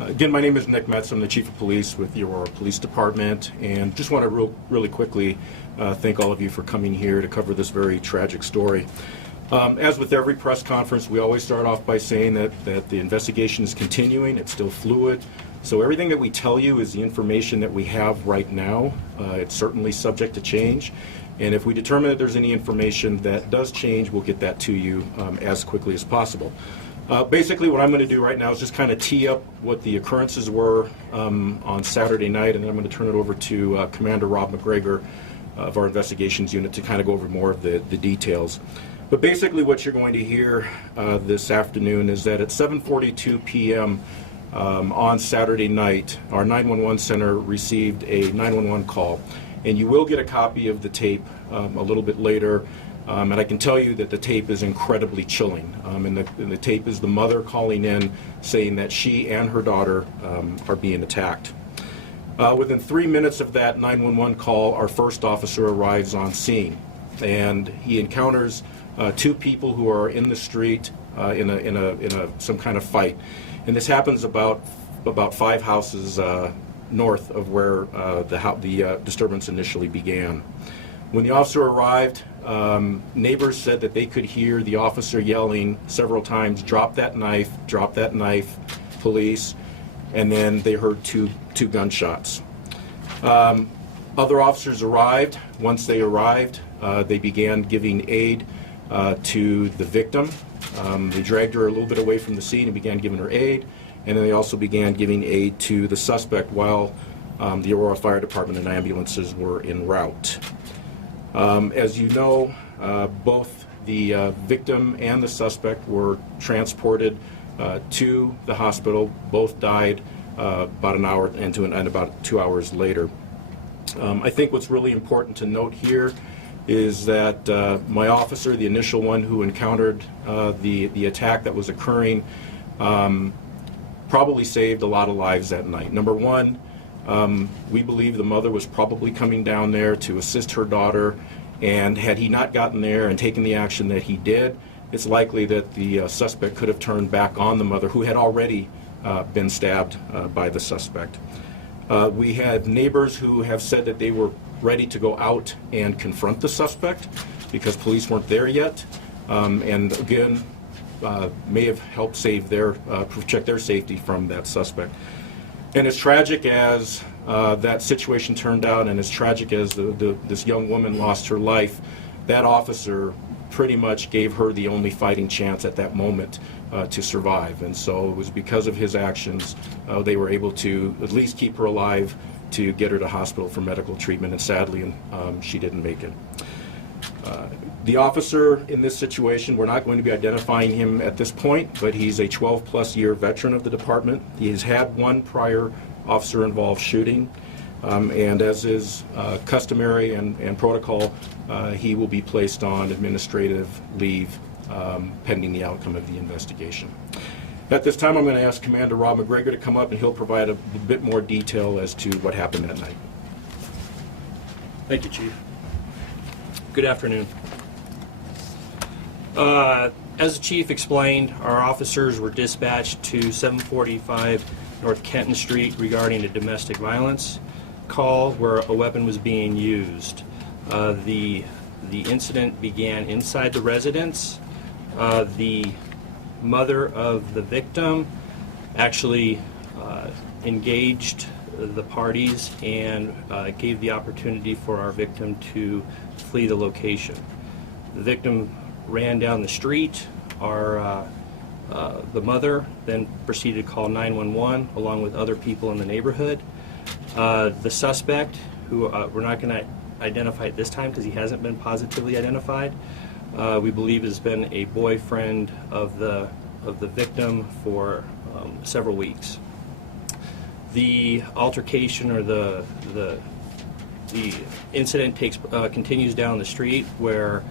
Again, my name is Nick Metz. I'm the Chief of Police with the Aurora Police Department, and just want to really quickly thank all of you for coming here to cover this very tragic story. As with every press conference, we always start off by saying that the investigation is continuing. It's still fluid. So everything that we tell you is the information that we have right now. It's certainly subject to change. And if we determine that there's any information that does change, we'll get that to you as quickly as possible. Basically, what I'm going to do right now is just kind of tee up what the occurrences were on Saturday night, and then I'm going to turn it over to Commander Rob McGregor of our investigations unit to kind of go over more of the details. But basically what you're going to hear this afternoon is that at 7:42 p.m. On Saturday night, our 911 center received a 911 call, and you will get a copy of the tape a little bit later. And I can tell you that the tape is incredibly chilling. And the tape is the mother calling in saying that she and her daughter are being attacked. Within 3 minutes of that 911 call, our first officer arrives on scene, and he encounters two people who are in the street in some kind of fight. And this happens about 5 houses north of where the disturbance initially began. When the officer arrived, neighbors said that they could hear the officer yelling several times, drop that knife, police," and then they heard two gunshots. Other officers arrived. Once they arrived, they began giving aid to the victim. They dragged her a little bit away from the scene and began giving her aid, and then they also began giving aid to the suspect while the Aurora Fire Department and ambulances were en route. As you know, both the victim and the suspect were transported to the hospital. Both died about an hour and about 2 hours later. I think what's really important to note here is that my officer, the initial one who encountered the attack that was occurring, probably saved a lot of lives that night. Number one, we believe the mother was probably coming down there to assist her daughter, and had he not gotten there and taken the action that he did, it's likely that the suspect could have turned back on the mother, who had already been stabbed by the suspect. We had neighbors who have said that they were ready to go out and confront the suspect because police weren't there yet, and again, may have helped protect their safety from that suspect. And as tragic as that situation turned out, and as tragic as this young woman lost her life, that officer pretty much gave her the only fighting chance at that moment to survive. And so it was because of his actions they were able to at least keep her alive, to get her to hospital for medical treatment, and sadly she didn't make it. The officer in this situation, we're not going to be identifying him at this point, but he's a 12-plus year veteran of the department. He has had one prior officer-involved shooting, and as is customary and protocol, he will be placed on administrative leave pending the outcome of the investigation. At this time, I'm going to ask Commander Rob McGregor to come up, and he'll provide a bit more detail as to what happened that night. Thank you, Chief. Good afternoon. As the Chief explained, our officers were dispatched to 745 North Kenton Street regarding a domestic violence call where a weapon was being used. The incident began inside the residence. The mother of the victim actually engaged the parties and gave the opportunity for our victim to flee the location. The victim ran down the street. The mother then proceeded to call 911 along with other people in the neighborhood. The suspect, who we're not going to identify at this time because he hasn't been positively identified, we believe has been a boyfriend of the victim for several weeks. The altercation or the incident continues down the street where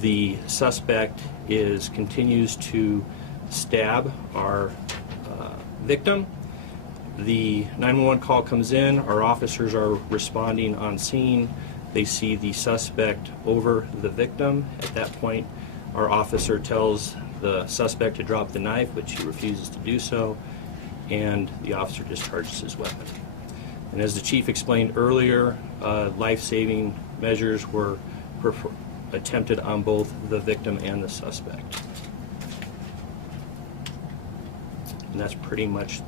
the suspect continues to stab our victim. The 911 call comes in. Our officers are responding on scene. They see the suspect over the victim. At that point, our officer tells the suspect to drop the knife, which he refuses to do so. and the officer discharges his weapon. And as the chief explained earlier, life-saving measures were attempted on both the victim and the suspect. And that's pretty much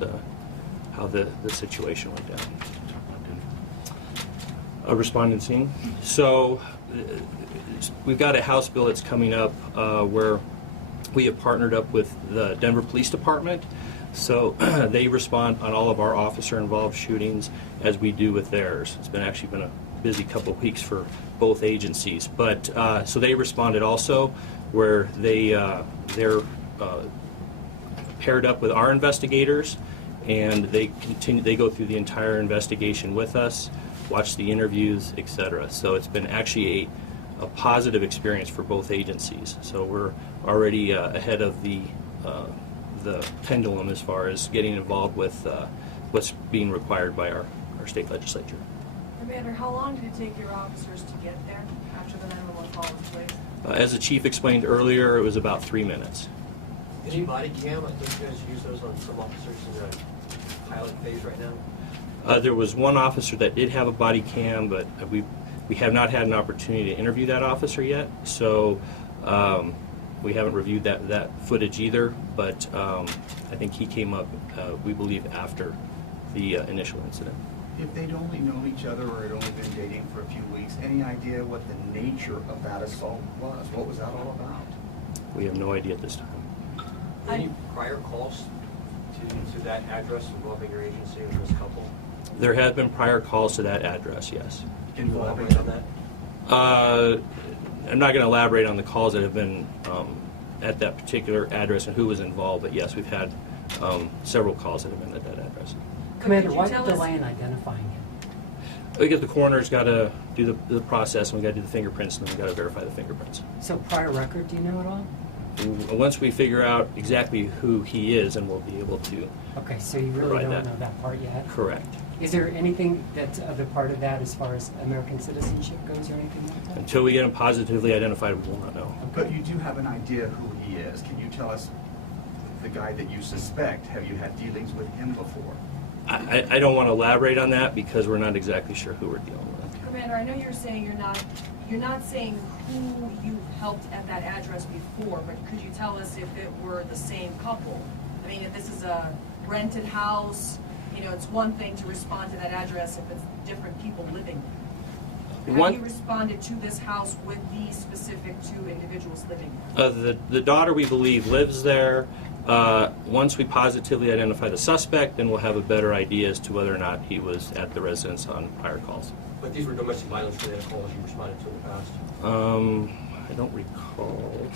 how the situation went down. A respondent scene. So we've got a House bill that's coming up where we have partnered up with the Denver Police Department. So they respond on all of our officer-involved shootings as we do with theirs. It's actually been a busy couple of weeks for both agencies. But so they responded also, where they're paired up with our investigators, and they go through the entire investigation with us, watch the interviews, etc. So it's been actually a positive experience for both agencies. So we're already ahead of the pendulum as far as getting involved with what's being required by our state legislature. Commander, how long did it take your officers to get there after the 911 call was placed? As the chief explained earlier, it was about 3 minutes. Any body cam? I think you guys use those on some officers in the pilot phase right now. There was one officer that did have a body cam, but we have not had an opportunity to interview that officer yet. So we haven't reviewed that footage either. But I think he came up, we believe, after the initial incident. If they'd only known each other or had only been dating for a few weeks, any idea what the nature of that assault was? What was that all about? We have no idea at this time. Any prior calls to that address involving your agency and this couple? There have been prior calls to that address, yes. Can you elaborate on that? I'm not going to elaborate on the calls that have been at that particular address and who was involved, but yes, we've had several calls that have been at that address. Commander, why tell the us- delay in identifying him? Because the coroner's got to do the process, and we've got to do the fingerprints, and then we've got to verify the fingerprints. So prior record, do you know at all? Once we figure out exactly who he is, and we'll be able to Okay, so you really Right, don't that- know that part yet? correct. Is there anything that's other part of that as far as American citizenship goes or anything like that? Until we get him positively identified, we will not know. But you do have an idea who he is. Can you tell us the guy that you suspect? Have you had dealings with him before? I don't want to elaborate on that because we're not exactly sure who we're dealing with. Commander, I know you're saying you're not saying who you helped at that address before, but could you tell us if it were the same couple? I mean, if this is a rented house, you know, it's one thing to respond to that address if it's different people living there. Have you responded to this house with these specific two individuals living there? The daughter, we believe, lives there. Once we positively identify the suspect, then we'll have a better idea as to whether or not he was at the residence on prior calls. But these were domestic violence related calls you responded to in the past. I don't recall.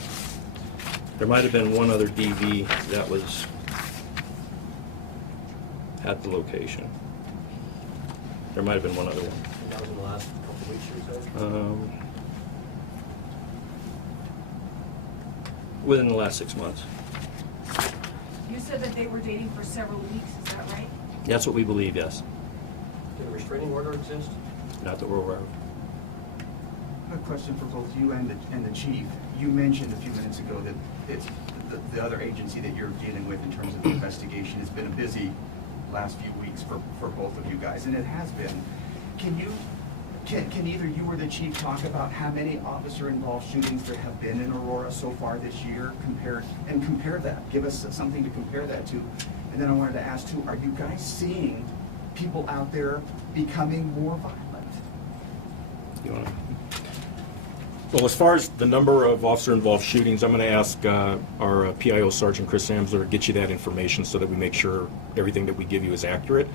There might have been one other DV that was at the location. There might have been one other one. And that was in the last couple of weeks, you said? Within the last 6 months. You said that they were dating for several weeks, is that right? That's what we believe, yes. Did a restraining order exist? Not that we're aware of. A question for both you and the chief. You mentioned a few minutes ago that it's the other agency that you're dealing with in terms of the investigation has been a busy last few weeks for both of you guys, and it has been. Can either you or the chief talk about how many officer-involved shootings there have been in Aurora so far this year, compare that? Give us something to compare that to. And then I wanted to ask too, are you guys seeing people out there becoming more violent? You wanna- Well, as far as the number of officer-involved shootings, I'm going to ask our PIO Sergeant Chris Amsler to get you that information so that we make sure everything that we give you is accurate.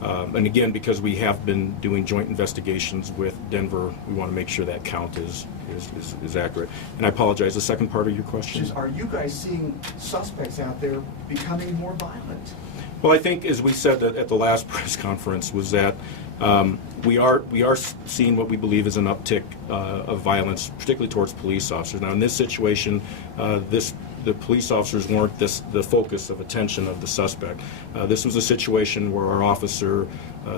And again, because we have been doing joint investigations with Denver, we want to make sure that count is accurate. And I apologize, the second part of your question? Are you guys seeing suspects out there becoming more violent? Well, I think, as we said at the last press conference, was that we are seeing what we believe is an uptick of violence, particularly towards police officers. Now, in this situation, the police officers weren't the focus of attention of the suspect. This was a situation where our officer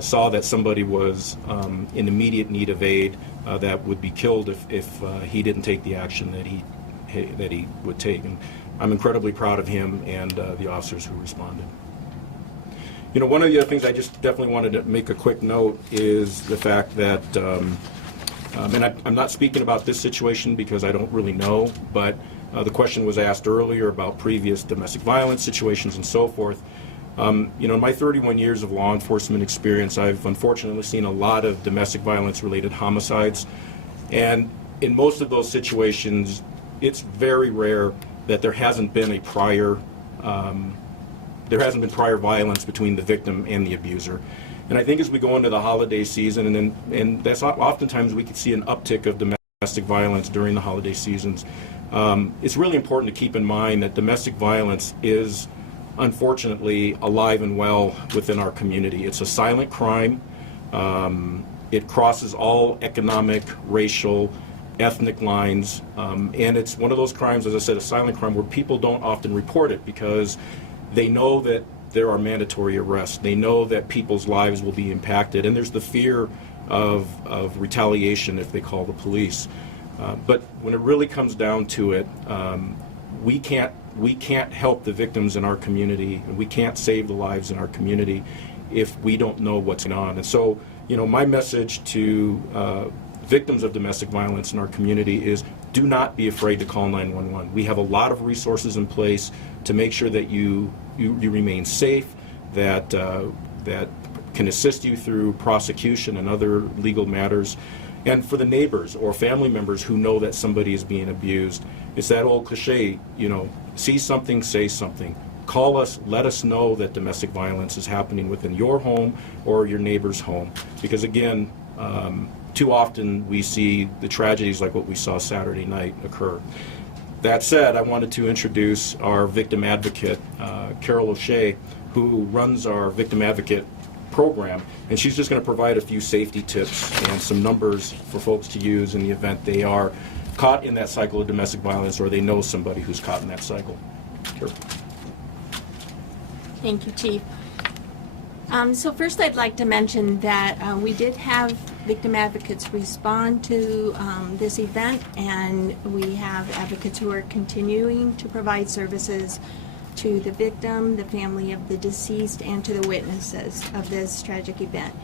saw that somebody was in immediate need of aid that would be killed if he didn't take the action that he would take. And I'm incredibly proud of him and the officers who responded. You know, one of the other things I just definitely wanted to make a quick note is the fact that, and I'm not speaking about this situation because I don't really know, but the question was asked earlier about previous domestic violence situations and so forth. You know, in my 31 years of law enforcement experience, I've unfortunately seen a lot of domestic violence-related homicides, and in most of those situations, it's very rare that there hasn't been prior violence between the victim and the abuser. And I think as we go into the holiday season, and that's oftentimes we can see an uptick of domestic violence during the holiday seasons. It's really important to keep in mind that domestic violence is unfortunately alive and well within our community. It's a silent crime. It crosses all economic, racial, ethnic lines, and it's one of those crimes, as I said, a silent crime where people don't often report it because they know that there are mandatory arrests. They know that people's lives will be impacted, and there's the fear of retaliation if they call the police. But when it really comes down to it, we can't help the victims in our community, and we can't save the lives in our community if we don't know what's going on. And so, you know, my message to victims of domestic violence in our community is do not be afraid to call 911. We have a lot of resources in place to make sure that you remain safe, that can assist you through prosecution and other legal matters. And for the neighbors or family members who know that somebody is being abused, it's that old cliche, you know, see something, say something. Call us, let us know that domestic violence is happening within your home or your neighbor's home. Because again, too often we see the tragedies like what we saw Saturday night occur. That said, I wanted to introduce our victim advocate, Carol O'Shea, who runs our victim advocate program, and she's just going to provide a few safety tips and some numbers for folks to use in the event they are caught in that cycle of domestic violence or they know somebody who's caught in that cycle. Sure. Thank you, Chief. So first I'd like to mention that we did have victim advocates respond to this event, and we have advocates who are continuing to provide services to the victim, the family of the deceased, and to the witnesses of this tragic event.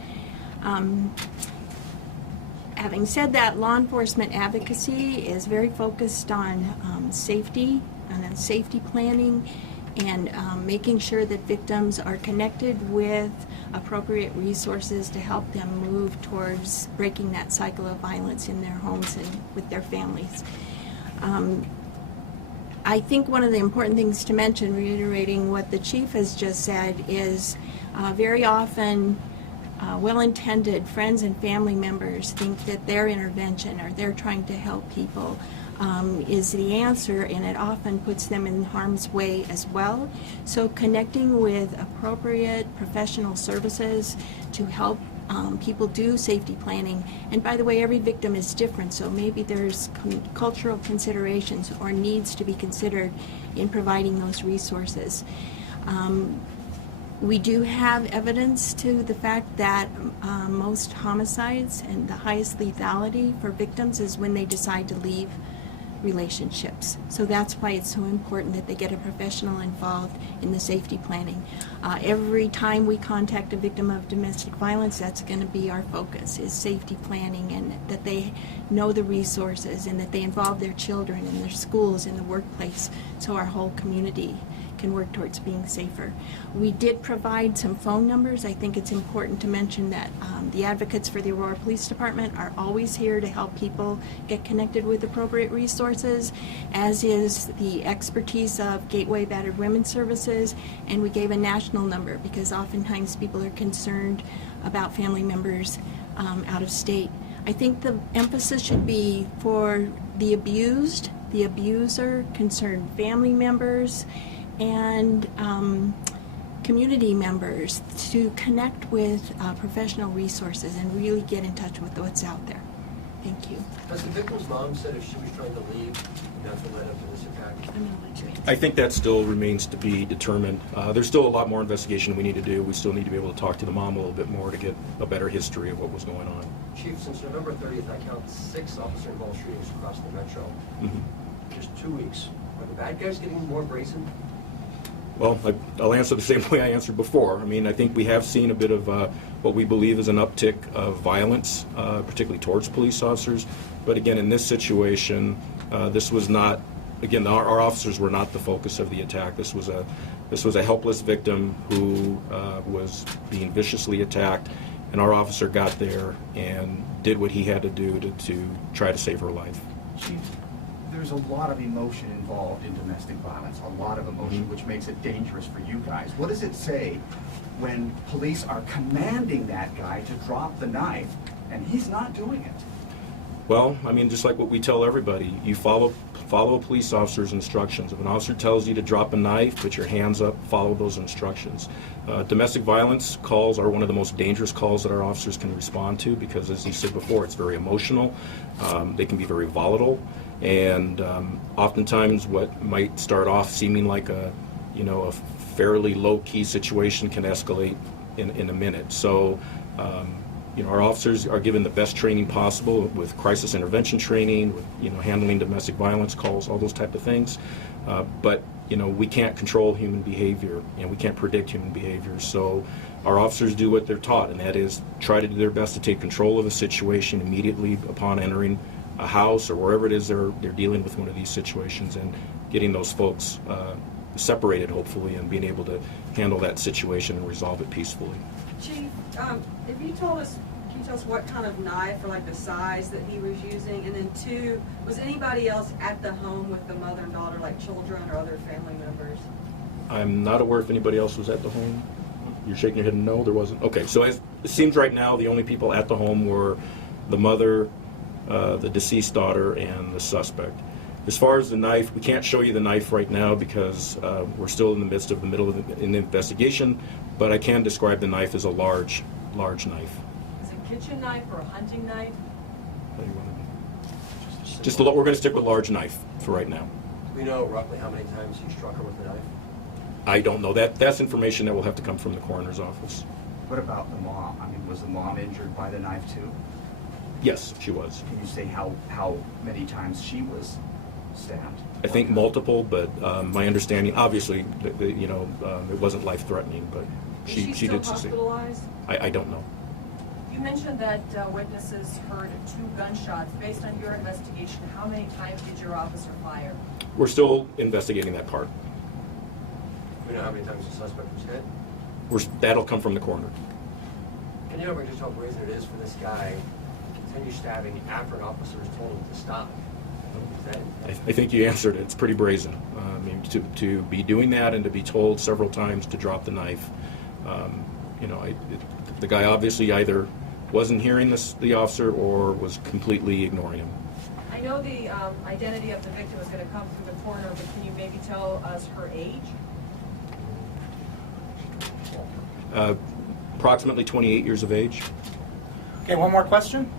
Having said that, law enforcement advocacy is very focused on safety and on safety planning and making sure that victims are connected with appropriate resources to help them move towards breaking that cycle of violence in their homes and with their families. I think one of the important things to mention, reiterating what the Chief has just said, is very often well-intended friends and family members think that their intervention or they're trying to help people is the answer, and it often puts them in harm's way as well. So connecting with appropriate professional services to help people do safety planning. And by the way, every victim is different, so maybe there's cultural considerations or needs to be considered in providing those resources. We do have evidence to the fact that most homicides and the highest lethality for victims is when they decide to leave relationships. So that's why it's so important that they get a professional involved in the safety planning. Every time we contact a victim of domestic violence, that's going to be our focus, is safety planning, and that they know the resources and that they involve their children in their schools, in the workplace, so our whole community can work towards being safer. We did provide some phone numbers. I think it's important to mention that the advocates for the Aurora Police Department are always here to help people get connected with appropriate resources, as is the expertise of Gateway Battered Women's Services, and we gave a national number because oftentimes people are concerned about family members out of state. I think the emphasis should be for the abused, the abuser, concerned family members, and community members to connect with professional resources and really get in touch with what's out there. Thank you. Has the victim's mom said if she was trying to leave, that's what led up to this attack? I'm going to let you answer. I think that still remains to be determined. There's still a lot more investigation we need to do. We still need to be able to talk to the mom a little bit more to get a better history of what was going on. Chief, since November 30th, I count 6 officer-involved shootings across the metro. Mm-hmm. Just 2 weeks. Are the bad guys getting more brazen? Well, I'll answer the same way I answered before. I mean, I think we have seen a bit of what we believe is an uptick of violence, particularly towards police officers. But again, in this situation, this was not, again, our officers were not the focus of the attack. This was a helpless victim who was being viciously attacked, and our officer got there and did what he had to do to try to save her life. Chief, there's a lot of emotion involved in domestic violence, a lot of emotion, which makes it dangerous for you guys. What does it say when police are commanding that guy to drop the knife and he's not doing it? Well, I mean, just like what we tell everybody, you follow a police officer's instructions. If an officer tells you to drop a knife, put your hands up, follow those instructions. Domestic violence calls are one of the most dangerous calls that our officers can respond to because, as you said before, it's very emotional. They can be very volatile, and oftentimes what might start off seeming like a fairly low-key situation can escalate in a minute. So. Our officers are given the best training possible with crisis intervention training, with handling domestic violence calls, all those type of things. But we can't control human behavior, and we can't predict human behavior. So our officers do what they're taught, and that is try to do their best to take control of a situation immediately upon entering a house or wherever it is they're dealing with one of these situations, and getting those folks separated, hopefully, and being able to handle that situation and resolve it peacefully. Chief, if you told us, can you tell us what kind of knife or like the size that he was using? And then two, was anybody else at the home with the mother and daughter, like children or other family members? I'm not aware if anybody else was at the home. You're shaking your head no, there wasn't. Okay, so it seems right now the only people at the home were the mother, the deceased daughter, and the suspect. As far as the knife, we can't show you the knife right now because we're still in the midst of the investigation, but I can describe the knife as a large knife. Is it a kitchen knife or a hunting knife? What do you want to do? We're going to stick with large knife for right now. Do we know roughly how many times he struck her with the knife? I don't know. That's information that will have to come from the coroner's office. What about the mom? I mean, was the mom injured by the knife too? Yes, she was. Can you say how many times she was stabbed? I think multiple, but my understanding, obviously, it wasn't life-threatening, but she Is she did still succeed. hospitalized? I don't know. You mentioned that witnesses heard 2 gunshots. Based on your investigation, how many times did your officer fire? We're still investigating that part. Do we know how many times the suspect was hit? That'll come from the coroner. Can you ever just how brazen it is for this guy to continue stabbing after an officer has told him to stop? I think you answered it. It's pretty brazen. I mean, to be doing that and to be told several times to drop the knife. The guy obviously either wasn't hearing the officer or was completely ignoring him. I know the identity of the victim is going to come through the coroner, but can you maybe tell us her age? Approximately 28 years of age. Okay, one more question?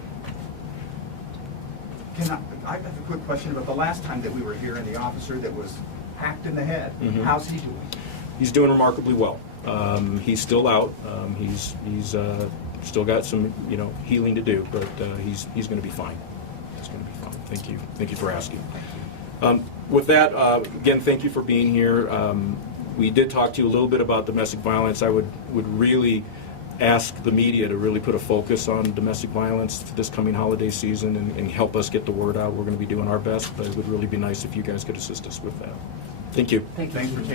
I have a quick question about the last time that we were here and the officer that was hacked in the head. Mhm. How's he doing? He's doing remarkably well. He's still out. He's still got some healing to do, but he's going to be fine. He's going to be fine. Thank you. Thank you for asking. With that, again, thank you for being here. We did talk to you a little bit about domestic violence. I would really ask the media to really put a focus on domestic violence for this coming holiday season and help us get the word out. We're going to be doing our best, but it would really be nice if you guys could assist us with that. Thank you. Thanks for taking